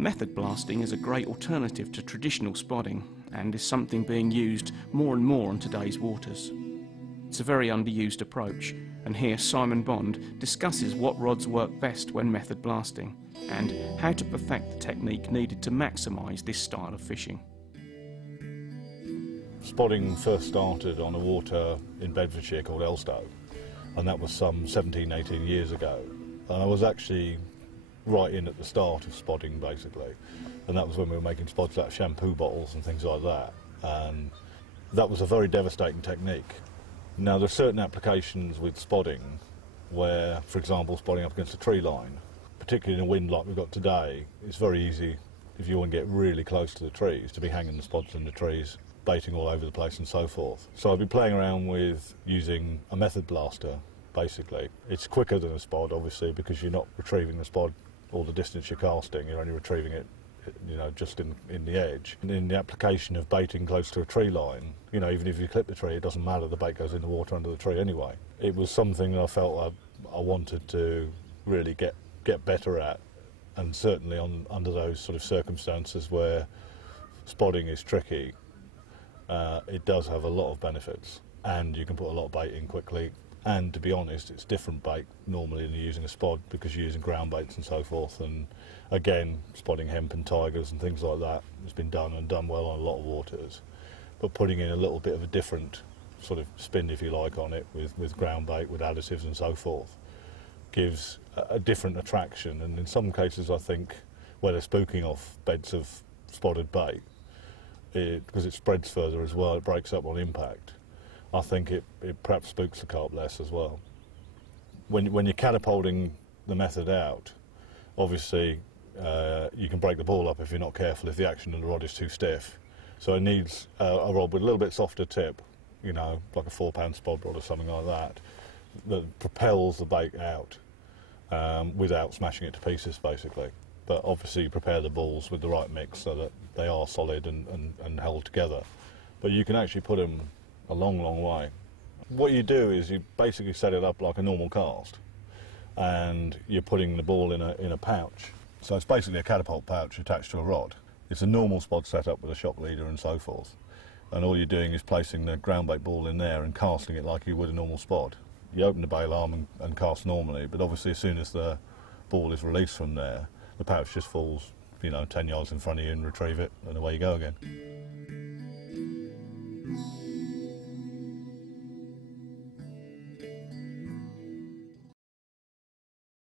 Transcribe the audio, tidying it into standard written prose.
Method blasting is a great alternative to traditional spodding and is something being used more and more on today's waters. It's a very underused approach, and here Simon Bond discusses what rods work best when method blasting and how to perfect the technique needed to maximise this style of fishing. Spodding first started on a water in Bedfordshire called Elstow, and that was some 17, 18 years ago. And I was actually right in at the start of spodding, basically, and that was when we were making spods out of shampoo bottles and things like that, and that was a very devastating technique. Now, there are certain applications with spodding where, for example, spodding up against a tree line, particularly in a wind like we've got today, it's very easy, if you want to get really close to the trees, to be hanging the spods in the trees, baiting all over the place and so forth. So I've been playing around with using a method blaster, basically. It's quicker than a spod, obviously, because you're not retrieving the spod all the distance you're casting, you're only retrieving it, you know, just in the edge. And in the application of baiting close to a tree line, you know, even if you clip the tree, it doesn't matter, the bait goes in the water under the tree anyway. It was something that I felt I wanted to really get better at, and certainly under those sort of circumstances where spodding is tricky, it does have a lot of benefits, and you can put a lot of bait in quickly. And to be honest, it's different bait normally than you're using a spod, because you're using ground baits and so forth. And again, spodding hemp and tigers and things like that has been done and done well on a lot of waters. But putting in a little bit of a different sort of spin, if you like, on it with ground bait, with additives and so forth, gives a different attraction. And in some cases, I think, where they're spooking off beds of spotted bait, because it spreads further as well, it breaks up on impact. I think it perhaps spooks the carp less as well. When you're catapulting the method out, obviously you can break the ball up if you're not careful, if the action of the rod is too stiff. So it needs a rod with a little bit softer tip, you know, like a 4-pound spod rod or something like that, that propels the bait out without smashing it to pieces, basically. But obviously you prepare the balls with the right mix so that they are solid and held together. But you can actually put them a long, long way. What you do is you basically set it up like a normal cast, and you're putting the ball in a pouch. So it's basically a catapult pouch attached to a rod. It's a normal spod setup with a shock leader and so forth. And all you're doing is placing the ground bait ball in there and casting it like you would a normal spod. You open the bail arm and cast normally, but obviously as soon as the ball is released from there, the pouch just falls, you know, 10 yards in front of you and retrieve it, and away you go again.